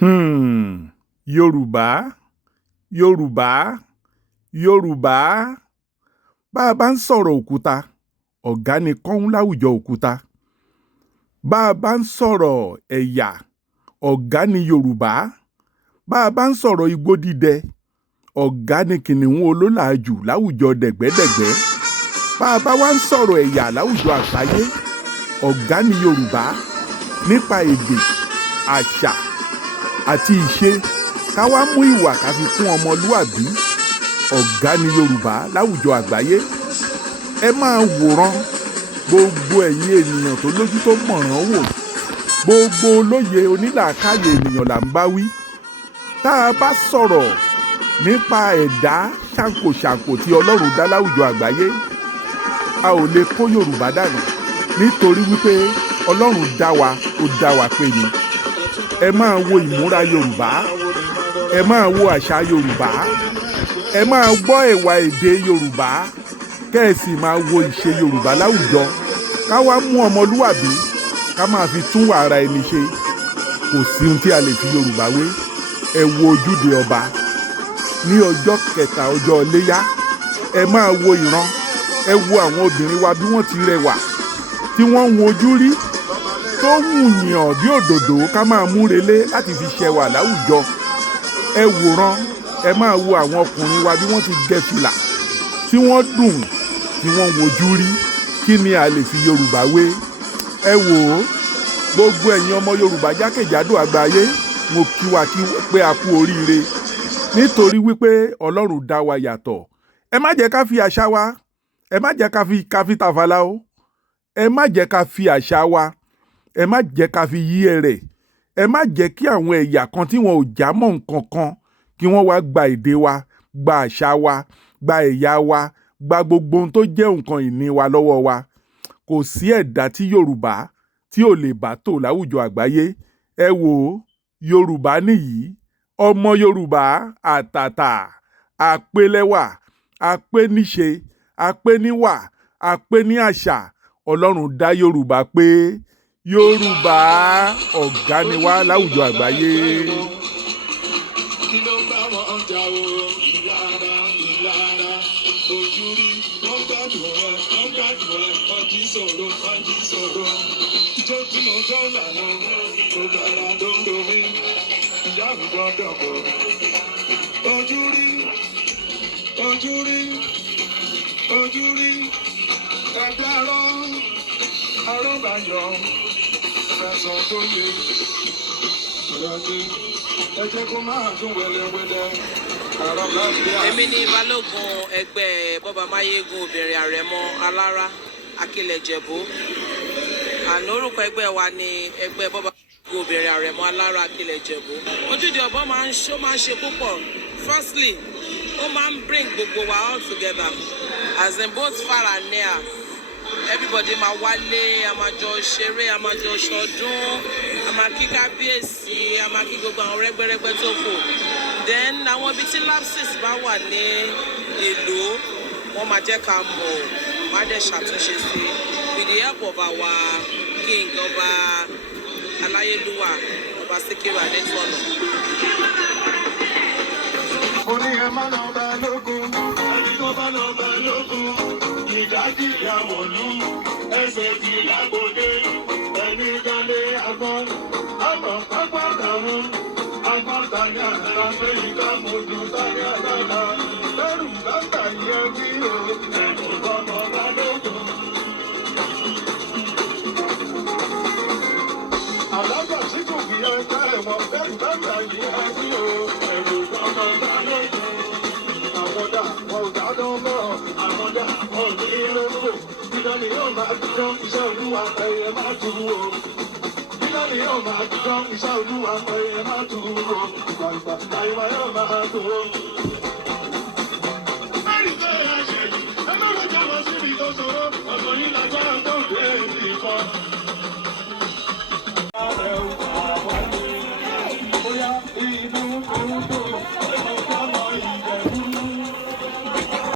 Yoruba, Yoruba, Yoruba. Bá a bá ń sọ̀rọ̀ òkúta, ọ̀gá ni kọ́hún láwùjọ òkúta. Bá a bá ń sọ̀rọ̀ ẹ̀yà, ọ̀gá ni Yorùbá. Bá a bá ń sọ̀rọ̀ igbó dídẹ, ọ̀gá ni kìnìún olólàájù láwùjọ dẹ̀gbẹ́dẹ̀gbẹ́. Bá a bá wá ń sọ̀rọ̀ ẹ̀yà láwùjọ àgbáyé, ọ̀gá ni Yorùbá nípa èdè, àṣà àti ìṣe. Ká wá mú ìwà ká fi kún ọmọlúàbí, ọ̀gá ni Yorùbá láwùjọ àgbáyé. Ẹ máa wòran gbogbo ẹ̀yin ènìyàn tó lójú tó mọ̀ràn wò, gbogbo olóye onílàákàyè ènìyàn là ń bá wí. Tá a bá sọ̀rọ̀ nípa ẹ̀dá ṣàǹkóṣàǹkó tí Ọlọ́run dá láwùjọ àgbáyé, a ò lè kó Yorùbá dànù nítorí wípé Ọlọ́run dá wa pé ni. Ẹ máa wo ìmúra Yorùbá, ẹ máa wo àṣà Yorùbá, ẹ máa gbọ́ ẹ̀wà èdè Yorùbá, kẹ́ ẹ sì máa wo ìṣe Yorùbá láwùjọ. Ká wá mú ọmọlúwàbí ká máa fi tún wà ara ẹni ṣe. Kò sí ohun tí a lè fi Yorùbá wé. Ẹ wo Ojúde Ọba ní ọjọ́ kẹta ọjọ́ Iléyá. Ẹ máa wo ìran, ẹ wo àwọn obìnrin wa bí wọ́n ti rẹwà, tí wọ́n ń wojú rí, tó wù yàn bí òdòdó ká máa múrelé láti fi ṣẹwà láwùjọ. Ẹ wòran, ẹ máa wo àwọn ọkùnrin wa bí wọ́n ti gẹ fìlà, tí wọ́n dùn, tí wọ́n wojú rí. Kí ni a lè fi Yorùbá wé? Ẹ wò ó, gbogbo ẹ̀yin ọmọ Yorùbá jákèjádò àgbáyé, mo kí wa pé a kú oríire nítorí wípé Ọlọ́run dá wa yàtọ̀. Ẹ má jẹ́ ká fi àṣà wa, ẹ má jẹ́ ká fi tàfàlà o. Ẹ má jẹ́ ká fi àṣà wa, ẹ má jẹ́ ká fi yí ẹrẹ̀. Ẹ má jẹ́ kí àwọn ẹ̀yà kan tí wọn ò já mọ́ nǹkan kan kí wọ́n wá gba èdè wa, gba àṣà wa, gba ẹ̀yà wa, gba gbogbo ohun tó jẹ́ nǹkan ìní wa lọ́wọ́ wa. Kò sí ẹ̀dá tí Yorùbá tí ò lè bá tò láwùjọ àgbáyé. Ẹ wò ó, Yorùbá nìyí, ọmọ Yorùbá àtàtà, àpélẹ́wà, àpéníṣe, àpéníwà, àpéní àṣà. Ọlọ́run dá Yorùbá pé Yorùbá ọ̀gá ni wá láwùjọ àgbáyé. Kí ló ń bá wọn jà o? Ìlara, ojú rí, wọ́n gbádùn ẹ̀, ọjí sọ̀rọ̀. Ìjọ tí mo tọ́ lànà, tó dára ló ń domi, ìyá mi gbọ́dọ̀ bọ̀. Ojú rí, ẹgbẹ́ arọ́bàyọ̀, fẹ̀sọ̀ tó yẹ. Ẹ jẹ́ kó máa dún wẹ́lẹ́wẹ́lẹ́. Èmi ni balógun ẹgbẹ́ bọ́ba máyégún obìnrin àrẹ̀mọ alára akílẹ̀jẹ̀bú. Àná orúkọ ẹgbẹ́ wa ni ẹgbẹ́ bọ́ba máyégún obìnrin àrẹ̀mọ alára akílẹ̀jẹ̀bú. Ojúde Ọba máa ń ṣe púpọ̀. Firstly, ó máa ń bring gbogbo wa all together as in both far and near. Everybody máa wálé, a máa jọ ṣeré, a máa jọ ṣọdún, a máa kí kábíyèsí, a máa kí gbogbo àwọn rẹ́gbẹ́rẹ́gbẹ́ tó kù. Then àwọn ibi tí lapses bá wà ní ìlú, wọ́n máa jẹ́ ká mọ̀, wọ́n á dẹ̀ ṣàtúnṣe sí with the help of our king ọba aláyélúwà ọba Síkírù Adétọ́nà. Oní ẹ má lọ bá lógun, ẹni tó bá lọ bá lógun, ìdájí ìyàwó lù, ẹsẹ̀ ti lágbóde, ẹni gálé agbọ́n, àmọ̀ pápá dàrún, agbọ́n tàní àtàrà pé ìdá mojú tàní àtàrà, lẹ́rù bàtà yẹ bí o, ẹ̀kọ́ bọ́mọ bá lógun. Àlágbà tí kò fi ẹgbẹ́ ẹ̀wọ̀n lẹ́rù bàtà yẹ bí o, ẹ̀rù bọ́mọ bá lógun. Àmọ́dá wọn ò dáná mọ́, àmọ́dá wọn ò ní lóko. Iná ni yóò máa dúró, iṣẹ́ Olúwa ẹ̀yẹ máa dùn o. Iná ni yóò máa dúró, iṣẹ́ Olúwa ẹ̀yẹ máa dùn o. Ìgbà ìgbà yóò máa dùn o.